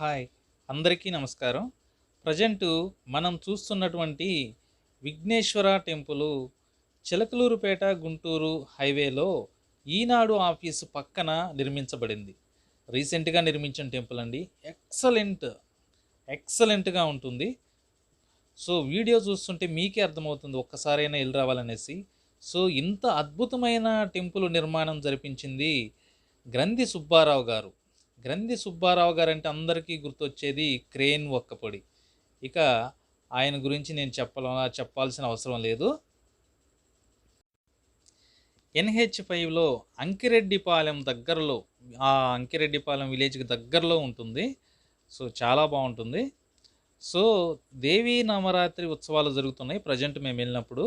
Hi అందరికీ నమస్కారం. Present మనం చూస్తున్నటువంటి విఘ్నేశ్వర టెంపుల్ చిలకలూరుపేట గుంటూరు హైవేలో ఈనాడు ఆఫీసు పక్కన నిర్మించబడింది. రీసెంట్గా నిర్మించిన టెంపుల్ అండి. ఎక్సలెంట్గా ఉంటుంది. సో వీడియో చూస్తుంటే మీకే అర్థమవుతుంది, ఒక్కసారైనా వెళ్ళి రావాలనేసి. సో ఇంత అద్భుతమైన టెంపుల్ నిర్మాణం జరిపించింది గ్రంథి సుబ్బారావు గారు. గ్రంథి సుబ్బారావు గారు అంటే అందరికీ గుర్తొచ్చేది క్రేన్ ఒక్కపొడి. ఇక ఆయన గురించి నేను చెప్పాల్సిన అవసరం లేదు. NH5లో అంకిరెడ్డిపాలెం దగ్గరలో, ఆ అంకిరెడ్డిపాలెం విలేజ్కి దగ్గరలో ఉంటుంది. సో చాలా బాగుంటుంది. సో దేవీ నవరాత్రి ఉత్సవాలు జరుగుతున్నాయి ప్రజెంట్ మేము వెళ్ళినప్పుడు.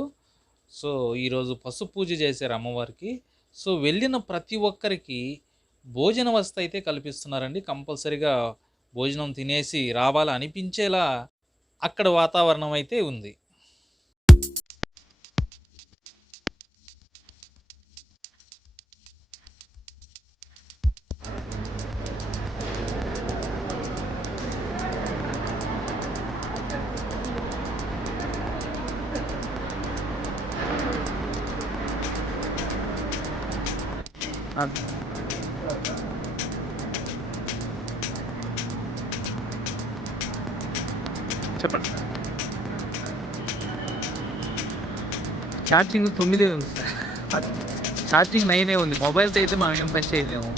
సో ఈరోజు పసుపు పూజ చేశారు అమ్మవారికి. సో వెళ్ళిన ప్రతి ఒక్కరికి భోజన వసతి అయితే కల్పిస్తున్నారండి. కంపల్సరిగా భోజనం తినేసి రావాలని అనిపించేలా అక్కడ వాతావరణం అయితే ఉంది. చెప్పండి. ఛార్జింగ్ 9 ఉంది సార్. ఛార్జింగ్ 9 ఉంది. మొబైల్తో అయితే మనం ఏం పని చేయలేము.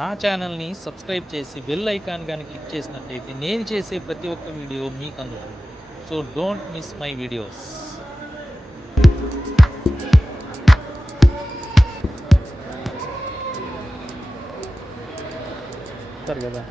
నా ఛానల్ని సబ్స్క్రైబ్ చేసి బెల్ ఐకాన్ కానీ క్లిక్ చేసినట్లయితే నేను చేసే ప్రతి ఒక్క వీడియో మీకు అందుతుంది. So don't miss my videos. Sir కదా.